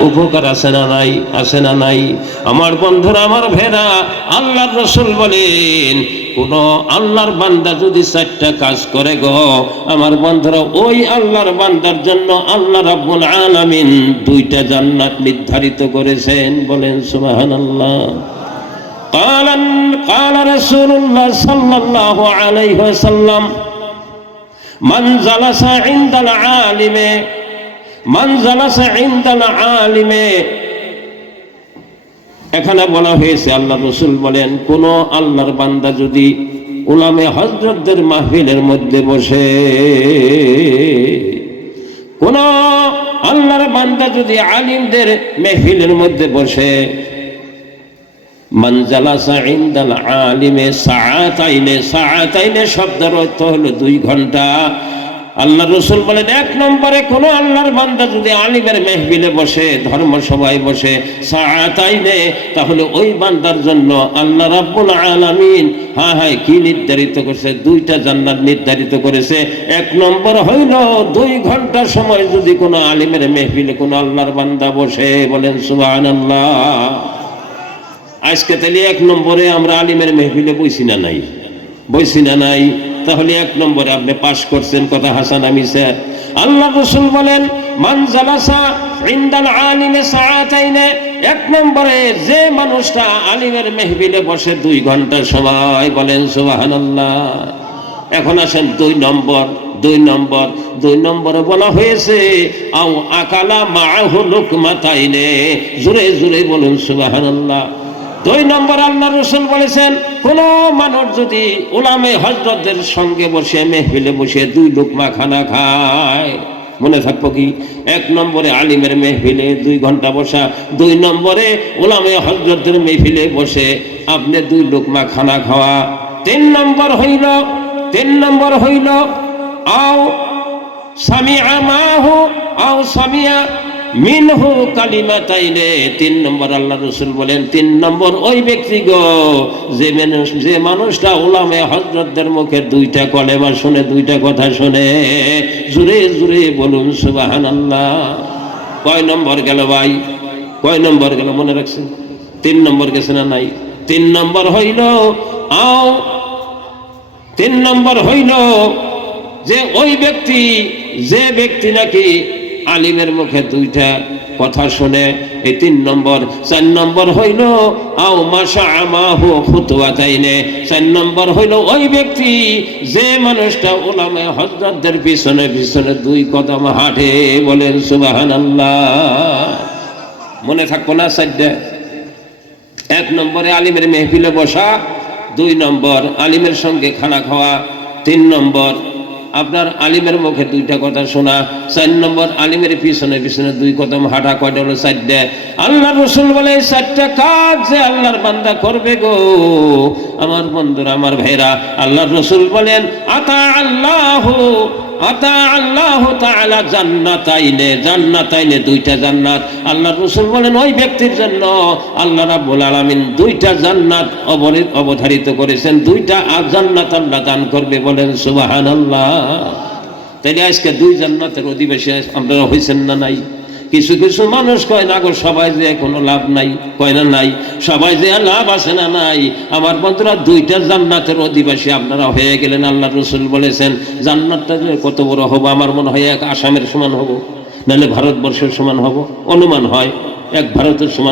উপকার আছে না নাই আছে না নাই আমার বন্ধুরা আমার ভেরা আল্লাহর রসুল বলেন কোন আল্লাহর বান্দা যদি চারটা কাজ করে গো আমার বন্ধুরা ওই আল্লাহর বান্দার জন্য আল্লাহ রাব্বুল আলামিন দুইটা জান্নাত নির্ধারিত করেছেন বলেন সুবহানাল্লাহ قال قال رسول الله صلى الله عليه وسلم من جلس عند العالم এখানে বলা হয়েছে, আল্লাহ রসুল বলেন, কোন আল্লাহর বান্দা যদি উলামে হজরতদের মাহফিলের মধ্যে বসে, কোন আল্লাহর বান্দা যদি আলিমদের মেহফিলের মধ্যে বসে আলিমে সাআতাইনে সাআতাইনে শব্দের অর্থ হলো দুই ঘণ্টা আল্লাহ রসুল বলেন, এক নম্বরে কোনো আল্লাহর বান্দা যদি আলিমের মেহবিলে বসে ধর্ম সবাই বসে সাআতাইনে তাহলে ওই বান্দার জন্য আল্লাহ রাব্বুল আলামিন হ্যাঁ হ্যাঁ কি নির্ধারিত করেছে, দুইটা জান্নাত নির্ধারিত করেছে। এক নম্বর হইল, দুই ঘণ্টা সময় যদি কোনো আলিমের মেহবিলে কোনো আল্লাহর বান্দা বসে, বলেন সুবহানাল্লাহ। আজকে তাহলে এক নম্বরে আমরা আলিমের মেহবিলে বইছি না নাই? বইছি না নাই? তাহলে এক নম্বরে আপনি পাশ করছেন কথা হাসান আমি স্যার। আল্লাহ রসুল বলেন, মান ইন্দাল আলিমে সাআতাইনে এক নম্বরে যে মানুষটা আলিমের মেহফিলে বসে দুই ঘণ্টা সময় বলেন, সুবহানাল্লাহ এখন আসেন দুই নম্বর দুই নম্বর, দুই নম্বরে বলা হয়েছে, আও আকালা মাহু লুকমাতাইনে জোরে জোরে বলুন, সুবহানাল্লাহ দুই নম্বর আল্লাহ রসুল বলেছেন, কোন মানুষ যদি ওলামে হজরতদের সঙ্গে বসে, মেহফিলে বসে দুই লোকমা খানা খায়, মনে থাকব কি? এক নম্বরে আলিমের মেহফিলে দুই ঘণ্টা বসা, দুই নম্বরে ওলামে হজরতদের মেহফিলে বসে আপনি দুই লোকমা খানা খাওয়া। তিন নম্বর হইল, তিন নম্বর হইল, আও সামিয়া মাহু, আও সামিয়া মিনহু কালিমা তাইলে তিন নম্বর আল্লাহ রসুল বলেন, তিন নম্বর ওই ব্যক্তি গো, যে মানুষ, যে মানুষটা ওলামে হজরতদের মুখে দুইটা কলেমা শুনে, দুইটা কথা শুনে, জুড়ে জুড়ে বলুন সুবাহান আল্লাহ কয় নম্বর গেল ভাই? কয় নম্বর গেল, মনে রাখছেন? তিন নম্বর গেছে না নাই? তিন নম্বর হইল, আও, তিন নম্বর হইল যে ওই ব্যক্তি, যে ব্যক্তি নাকি আলিমের মুখে দুইটা কথা শুনে এই তিন নম্বর, চার নম্বর হইল, আও মাসা আমাহু ফুতুয়া চাইনে চার নম্বর হইল, ওই ব্যক্তি যে মানুষটা ওলামে হজরতদের পিছনে পিছনে দুই কদম হাঁটে বলেন সুবাহান আল্লাহ মনে থাকব না সাইডে? এক নম্বরে আলিমের মেহফিলে বসা, দুই নম্বর আলিমের সঙ্গে খানা খাওয়া, তিন নম্বর আপনার আলিমের মুখে দুইটা কথা শোনা। চার নম্বর, আলিমের পিছনে পিছনে দুই কদম হাঁটা, কয়টা হলো চারটে আল্লাহ রসুল বলে চারটা কাজ যে আল্লাহর বান্দা করবে গো? আমার বন্ধুরা, আমার ভাইরা আল্লাহ রসুল বলেন, আতা আল্লাহ আল্লাহ দুইটা জান্নাত। আল্লাহ বলেন, ওই ব্যক্তির জন্য আল্লাহ দুইটা জান্নাত অবধারিত করেছেন। দুইটা আর জান্নাত আল্লাহ দান করবে বলেন, সুবহানাল্লাহ। তাইলে আজকে দুই জান্নাতের অধিবেশী আপনারা হয়েছেন না নাই? কিছু কিছু মানুষ কয়, না গো, সবাই যে কোনো লাভ নাই। কয়, না, নাই। সবাই যে লাভ আছে না, নাই। আমার বন্ধুরা, দুইটা জান্নাতের অধিবাসী আপনারা হয়ে গেলেন আল্লাহ রসুল বলেছেন, জান্নাতটা যে কত বড় হব, আমার মনে হয় এক আসামের সমান হব, নাহলে ভারতবর্ষের সমান হব। অনুমান হয়, এক ভারতের সমান